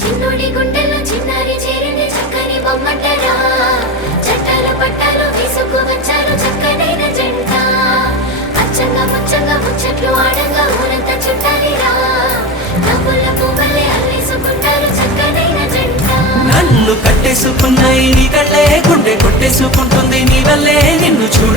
చిన్నోడి గుండెల్లో చిన్నారి చేరింది చక్కని బొమ్మటరా చట్టాలు పట్టాలు తీసుకు వచ్చారు చక్కనైన జంట అచ్చంగా ముచ్చంగా ముచ్చట్లు ఆడంగా ఊరంతా చుట్టాలిరా నవ్వుల పువ్వులే అల్లేసుకుంటారు చక్కనైన జంట నన్ను కట్టేసుకున్నాయి నీ కళ్ళే గుండె కొట్టేసుకుంటుంది నీ వల్లే నిన్ను చూడ